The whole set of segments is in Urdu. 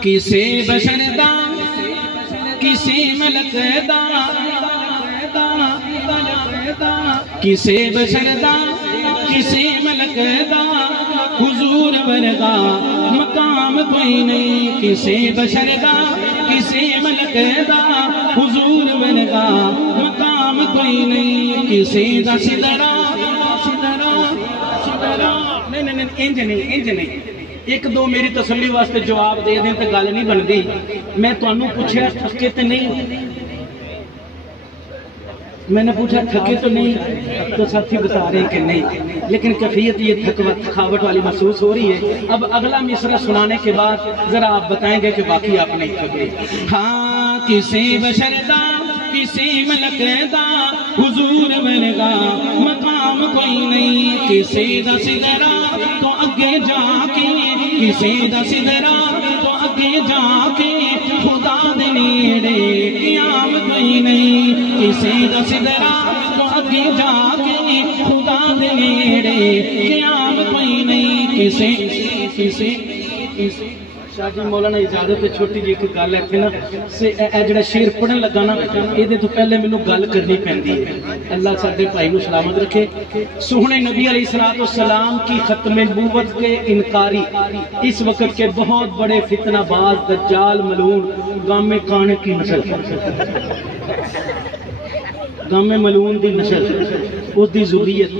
کسے بشر دا کسے ملک دا کسے بشر دا کسے ملک دا حضور ورگا مقام کوئی نہیں کسے بشر دا کسے ملک دا حضور ورگا مقام کوئی نہیں کسے دا سدرا نہیں ایک دو میری تسلی واسطے جواب دے دیں تو گل نہیں بندی میں تانوں پوچھا تھکے تو نہیں میں نے پوچھا تھکے تو نہیں تو ساتھی بتا رہے ہیں کہ نہیں لیکن کیفیت یہ تھکاوٹ والی محسوس ہو رہی ہے اب اگلا مصرع سنانے کے بعد ذرا آپ بتائیں گے کہ باقی آپ نہیں تھکے ہاں کسے بشر دا کسے ملک دا حضور ورگا مقام کوئی نہیں کسے دا سدرا تو اگے جا کے کسے دا سدرا تو اگے جا کے خدا دے نیڑے قیام کوئی نہیں کسے دا سدرا تو اگے جا کے خدا دے نیڑے قیام کوئی نہیں کسے کسے کسے شاہ جی مولانا اجازت ہے چھوٹی جی ایک گل ہے نا اے جڑا شعر پڑھن لگا نا یہ تو پہلے مینوں گل کرنی پیندی ہے اللہ ساڈے بھائی نوں سلامت رکھے سوہنے نبی علیہ السلام کی ختم نبوت کے انکاری اس وقت کے بہت بڑے فتنہ باز دجال ملعون گامے کانے کی نسل گامے ملعون دی نسل اس دی ذریت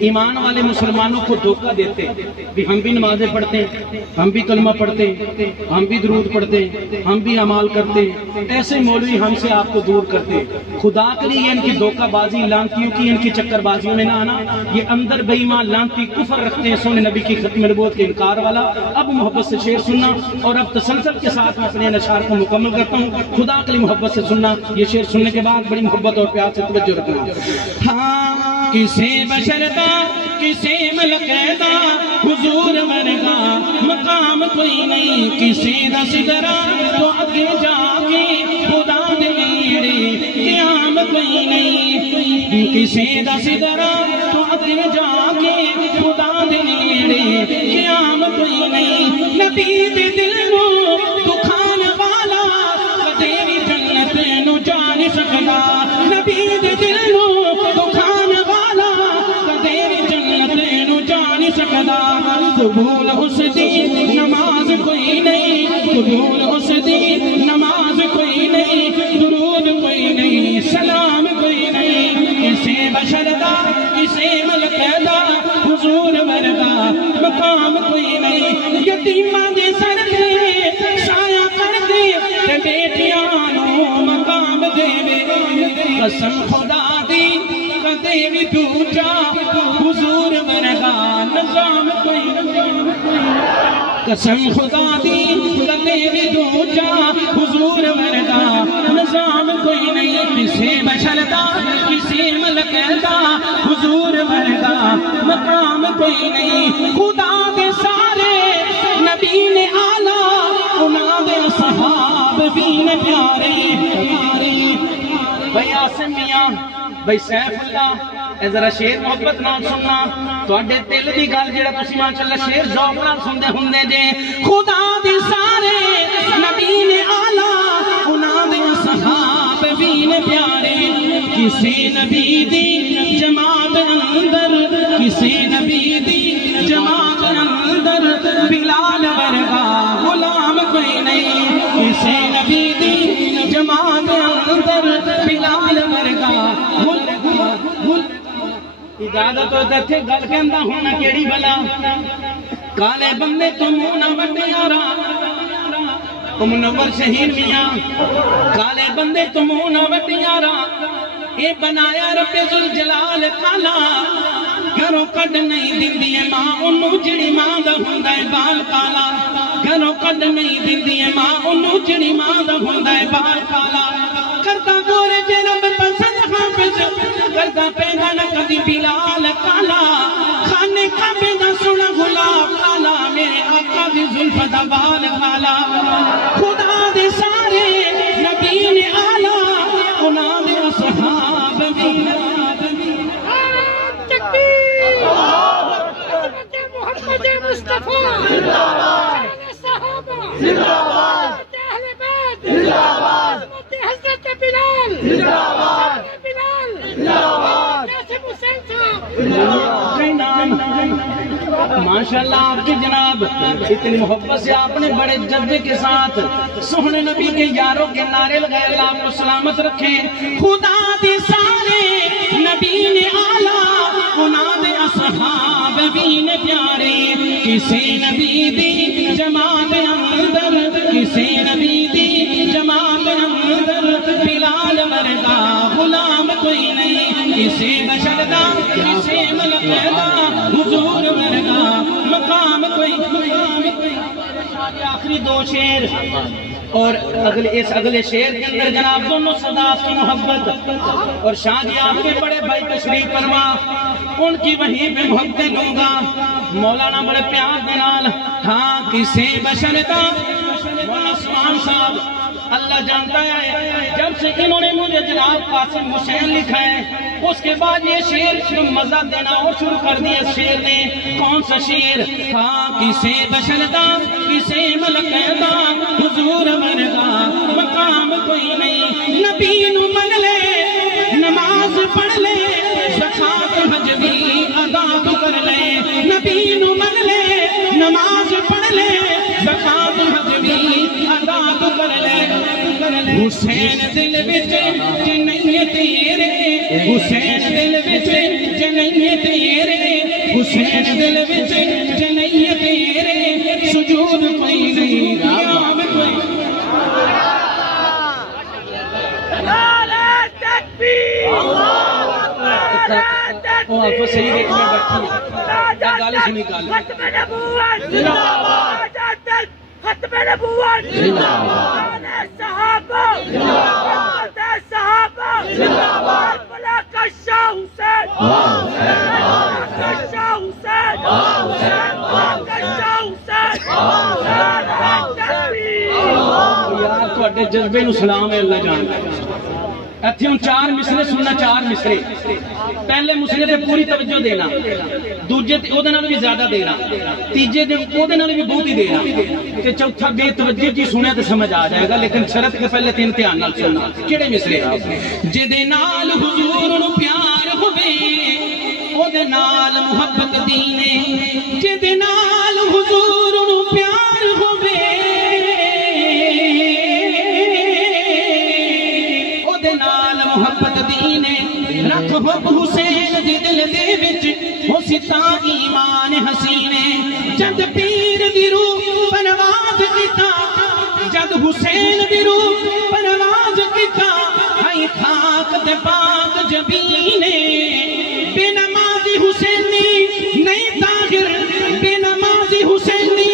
ایمان والے مسلمانوں کو دھوکہ دیتے بھی ہم بھی نمازیں پڑھتے ہیں ہم بھی کلمہ پڑھتے ہیں ہم بھی درود پڑھتے ہیں ہم بھی اعمال کرتے ہیں ایسے مولوی ہم سے آپ کو دور کرتے ہیں خدا کے لیے ان کی دھوکہ بازی لانتیوں کی ان کی چکر بازیوں میں نہ آنا یہ اندر بے ایمان لانتی کفر رکھتے ہیں سونے نبی کی ختم نبوت کے انکار والا اب محبت سے شعر سننا اور اب تسلسل کے ساتھ میں اپنے اشعار کو مکمل کرتا ہوں خدا کے لیے محبت سے سننا یہ شعر سننے کے بعد بڑی محبت اور پیار سے توجہ رکھنا ہاں کسے بشر دا کسے ملک دا حضور ورگا مقام کوئی نہیں کسے دا سدرا تو اگے جا کے خدا دے نیڑے قیام کوئی نہیں کسے دا سدرا تو اگے جا کے خدا دے نیڑے قیام کوئی نہیں نبی دے دل نو دکھان والا کدے بھی جنت نو جا نہیں سکدا نبی دے دل نو قبول اس دی نماز کوئی نہیں قبول اس دی نماز کوئی نہیں درود کوئی نہیں سلام کوئی نہیں کسے بشر دا کسے ملک دا حضور ورگا مقام کوئی نہیں یتیماں دے سر تے سایہ کر دے تے بیٹیاں نوں مقام دے قسم خدا دی کدے بھی دوجا حضور ورگا نظام کوئی قسم خدا دی کدے بھی دوجا حضور ورگا نظام کوئی نہیں کسے بشر دا کسے ملک دا حضور ورگا مقام کوئی نہیں خدا دے سارے نبی نے آلہ انہاں دے صحاب بھی نے پیارے بھائی آسم میاں بھائی سیف اللہ اے ذرا شعر محبت نال سننا تواڈے دل دی گل جڑا تسی ماشاءاللہ شعر ذوق نال سنتے ہوندے جے خدا دے سارے نبی نے آلہ انہاں دے صحاب بھی نے پیارے کسے نبی دی جماعت اندر کسے نبی دی جماعت اندر بلال ورگا غلام کوئی نہیں کسے نبی دی جماعت اندر بلال ورگا اجازت ہو تے گل کہندا ہونا کیڑی بلا کالے بندے تو منہ نہ وڈیارا منور شہید میاں کالے بندے تو منہ نہ وڈیارا اے بنایا رب ذوالجلال کالا گھروں کڈ نہیں دیندی ماں اونوں جڑی ماں دا ہوندا ہے بال کالا گھروں کڈ نہیں دیندی ماں اونوں جڑی ماں دا ہوندا ہے بال کالا کرتا گورے جے رب پسند حافظ کرتا پیدا نہ کدی بلال کالا خانے کعبے دا سونا غلام کالا میرے آقا دی زلف دا بال کالا خدا دے سارے نبی نے آلہ انہاں دے صحاب بھی تکبیر محمد مصطفی زندہ باد اہل بیت زندہ باد حضرت بلال زندہ باد بلال زندہ باد قاسم حسین صاحب ماشاءاللہ آپ کی جناب اتنی محبت سے آپ نے بڑے جذبے کے ساتھ سونے نبی کے یاروں کے نعرے لگائے. اللہ آپ کو سلامت رکھے. خدا دے سارے نبی نے آلہ خدا دے اصحاب بھی نے پیارے. کسے نبی دی جماعت اندر کسے نبی دی جماعت اندر بلال ورگا غلام کوئی نہیں. کسے بشر دا کسے ملک دا حضور ورگا مقام کوئی. آخری دو شعر اور اگلے شعر کے اندر جناب دونوں صداقت کی محبت اور شاہ جی آپ کے بڑے بھائی تشریف فرما ان کی وہیں پہ محبتیں دوں گا. مولانا بڑے پیار دینال ہاں کسے بشر دا مولانا عثمان صاحب اللہ جانتا ہے. جب سے انہوں نے مجھے جناب قاسم حسین لکھا ہے اس کے بعد یہ شعر مزہ دینا اور شروع کر دیا. شعر نے کون سا شعر؟ ہاں کسے بشر دا کسے ملک دا حضور ورگا مقام کوئی نہیں. نبی نو من لے نماز پڑھ لے زکات حج بھی ادا تو کر لے. نبی نو من لے نماز پڑھ لے زکات حج بھی ادا تو کر لے. حسین دل وچ جنہیں تیرے حسین دل وچ جنہیں تیرے حسین دل وچ جنہیں تیرے سجود کوئی نہیں قیام کوئی. نعرہ تکبیر نعرہ وہ آپ کو صحیح دیکھ میں بیٹھی ہے گالی سنی گالی. ختم نبوت زندہ باد ختم نبوت زندہ باد صحابہ زندہ باد صحابہ زندہ باد بلا کا شاہ حسین بلا کا شاہ حسین بلا کا شاہ حسین نعرہ تکبیر. یار تواڈے جذبے نو سلام ہے اللہ جانتا ہے. اتھے ہوں چار مصرے سننا. چار مصرے پہلے مصرے تے پوری توجہ دینا دوجے او دے نال بھی زیادہ دینا تیجے دے او دے نال بھی بہت ہی دینا تے چوتھا بے توجہ جی سنیا تے سمجھ آ جائے گا. لیکن شرط کے پہلے تین دھیان نال سننا. کیڑے مصرے؟ جے دے نال حضور نو پیار ہوے او دے نال محبت دینے. جے دے نال حضور نو پیار ہوے محبت دینے. رکھ حب حسین دی دل دے وچ ہو ستا ایمان حسینے. جد پیر دی روح پرواز کیتا جد حسین دی روح پرواز کیتا ہائی خاک تے پاک جبینے. بے نمازی حسینی نہیں طاہر بے نمازی حسینی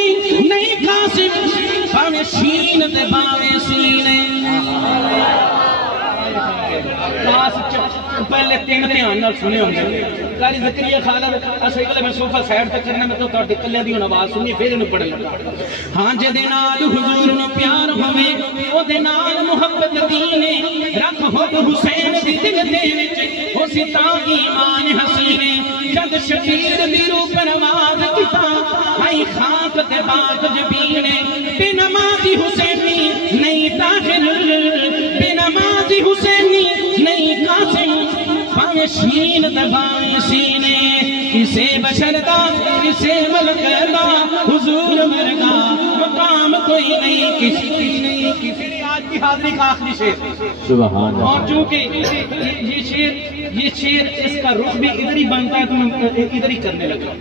نہیں قاسم باوے شین تے باوے سینے. پہلے تین دھیان نال سنے ہوں گے. قاری زکریا خالد اصل میں صوفہ سائڈ تک کرنا میں تو تواڈے کلیاں دی آواز سنی پھر انہوں پڑھ لگا. ہاں جے دے نال حضور نو پیار ہوے او دے نال محبت دینے. رکھ حب حسین دی دل دے وچ ہو ستا ایمان حسینے. جد شبیر دی روح پرواز کیتا ہائی خاک تے پاک جبینے. بے نمازی حسینی نہیں طاہر بے نمازی حسینی نہیں قاسم باوے شین تے باوے سینے. کسے بشر دا کسے ملک دا حضور ورگا مقام کوئی نہیں کسی نہیں. کسی نے آج کی حاضری کا آخری شعر سبحان اللہ. اور چونکہ یہ شعر اس کا رخ بھی ادھر ہی بنتا ہے تو میں ادھر ہی کرنے لگا.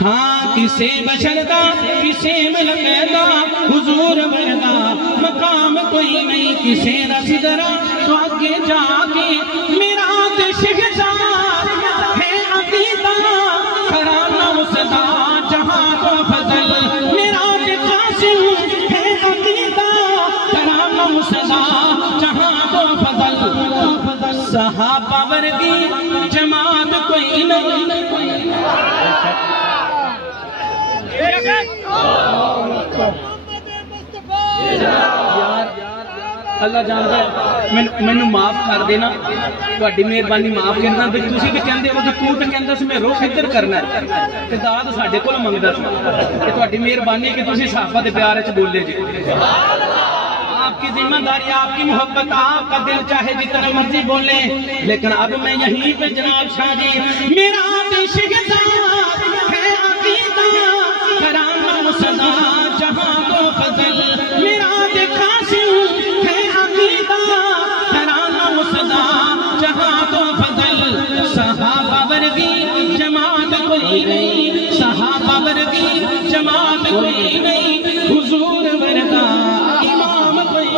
ہاں کسے بشر دا کسے ملک دا حضور ورگا مقام کوئی نہیں. کسے دا سدرا تو آگے جا کے میرا شہزاد ہے عقیدہ کرانا اس دا جہاں کو فضل. میرا قاسم ہے عقیدہ کرانا اس دا جہاں کو فضل. صحابہ ورگی جماعت کوئی نہیں. اللہ جانتا ہے مینوں معاف کر دینا تہاڈی مہربانی معاف کرنا بھی تسی تے کہندے ہو کہ تو تے کہندا سی میں رخ ادھر کرنا تے داد ساڈے کول منگدا سی کہ تہاڈی مہربانی کہ تسی صحابہ دے پیار وچ بولے جی آپ کی ذمہ داری آپ کی محبت آپ کا دل چاہے جتنا مرضی بولے لیکن اب میں یہیں پہ جناب شاہ جی میرا عشق ہے عقیدہ کرامہ مصطفیٰ جہاں کو فضل میرا قاسم ہے عقیدہ کرامہ مصطفیٰ جہاں کو فضل صحابہ ورگی جماعت کوئی نہیں صحابہ ورگی جماعت کوئی نہیں حضور ورگا امام کوئی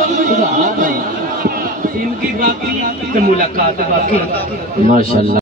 ان کی باقی تو ملاقات باقی ماشاءاللہ